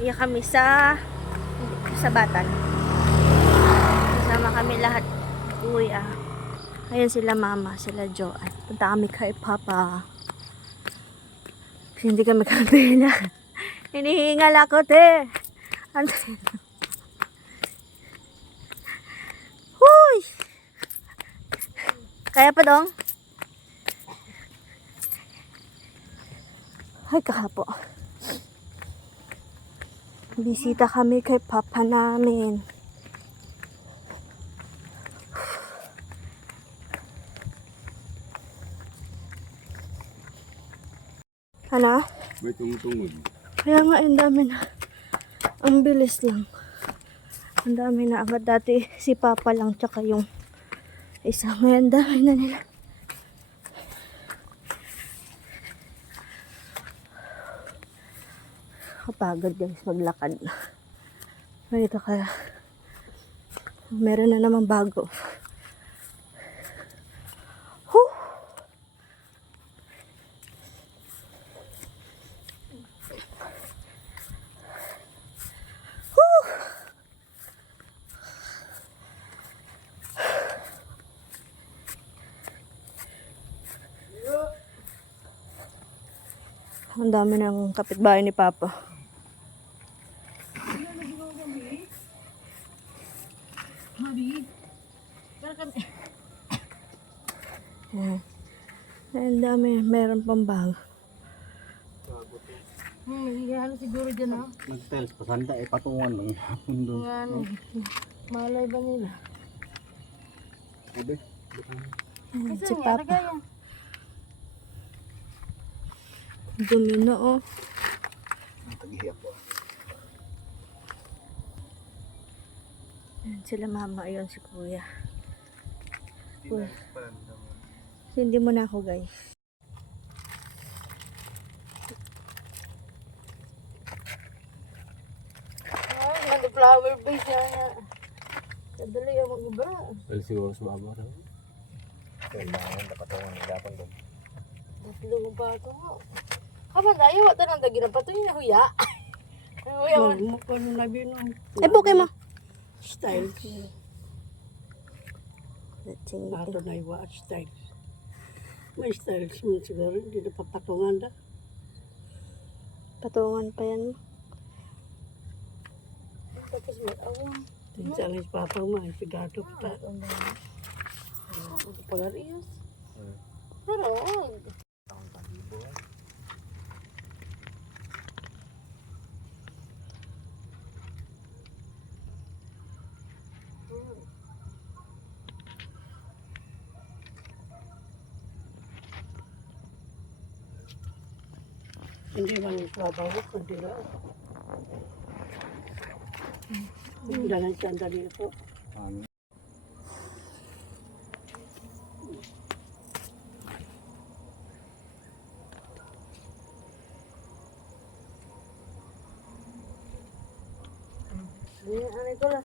Iya kami sa Batan. Kasama kami lahat. Kuya. Ayun sila mama, sila Joanne. Punta kami kay Papa. Kasi hindi kami kapila. Hinihingal ako, te. Huy! Kaya pa dong? Ay, kahapo. Bisita kami kay Papa namin. Ano? May tungtungod. Kaya nga, ang dami na. Ang bilis lang. Ang dami na agad. Dati si Papa lang tsaka yung isa. Ngayon, dami na nila. Kapagod guys maglakad. Ganito kaya. Meron na naman bago. Huh! Huh! Ang dami ng kapitbahay ni Papa. Ang dami, meron pang bago. Ano siguro dyan ha? Mag-tiles pa sanda patungan lang. Mundo. Ano? Malay ba nila? Sabi. Ayan, Kasi si nga, Papa. nagaya. Dumi na oh. Tagiyak po. Ayan, sila mama, ayun si kuya. Kuya. Hindi mo na ako guys. Ay, mag-flower base na nga. Kadali yung mag-ibra. Well, siguro sa baba na. Kailangan na patungan ng dapan doon. Datlo kong pato mo. Kapan tayo, wata nang dagi ng pato yung huya. Ang huya mo. Mo ko nung labi nung Eh, bukay mo. style. Dating Ato na iwa at style. May style siguro, hindi na papatungan da. patungan pa yan. Tapos may awang. Tinsang is papang mga sigado kita. Pag-arias. Pero, Hindi man isabawit, hindi lang. Hindi lang siyanda dito. ano ito lang.